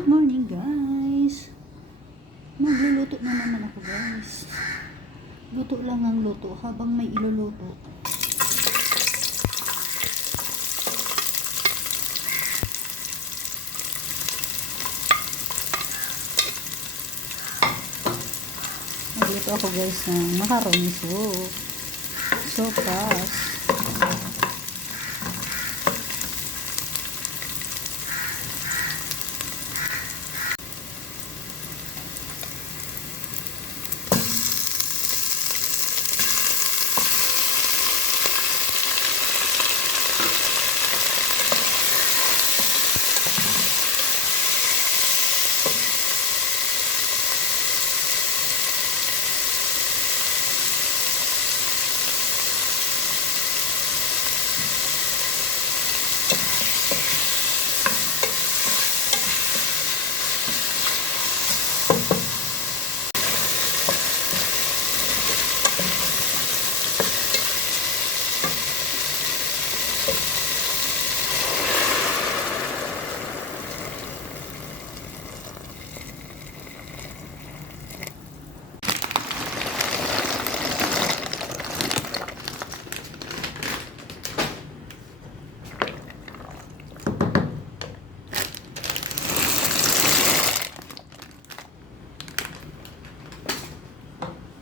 Good morning guys. Magluluto na naman ako guys. Luto lang ang luto habang may iluluto. Nagluto ako guys ng macaroni soup. Sopas.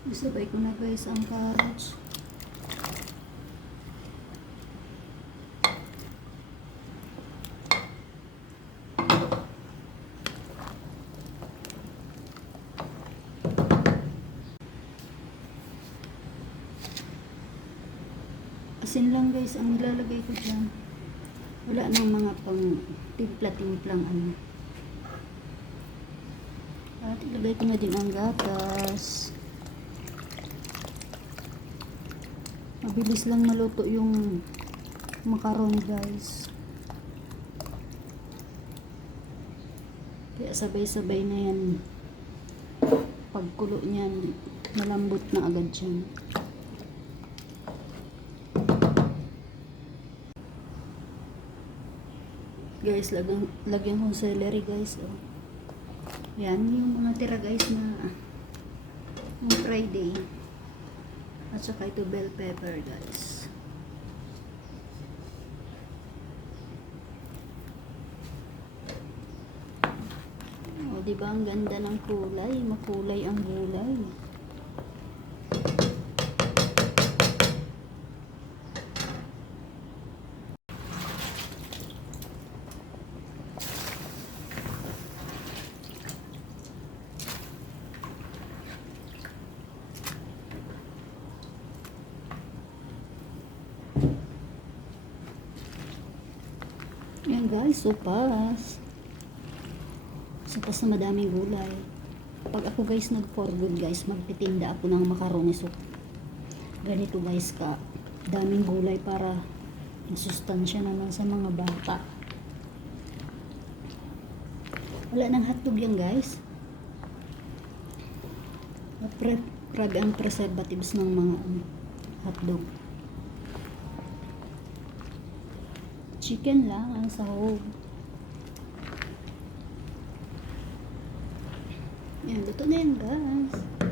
Isabay ko na guys ang carrots. Asin lang guys ang nilalagay ko dyan. Wala nang mga pang timpla-timplang ano. At ilagay ko na din ang gatas. Mabilis lang maluto yung macaroni guys. Kaya sabay-sabay na yan. Pagkulo niyan, malambot na agad siya. Guys, lagyan, lagyan kong celery guys. Oh. Yan, yung mga tira guys na yung Friday. At saka ito bell pepper guys. O, di ba ang ganda ng kulay? Makulay ang gulay. Yan guys, sopas. Sopas na madaming gulay. Pag ako guys nag for good guys, magtitinda ako ng macaroni soup. Ganito guys ka, daming gulay para masustansya naman sa mga bata. Wala nang hotdog yan guys. Pre grabe ang preservatives ng mga ano, hotdog. Chicken lang ang sahog. Yan, luto na yan guys.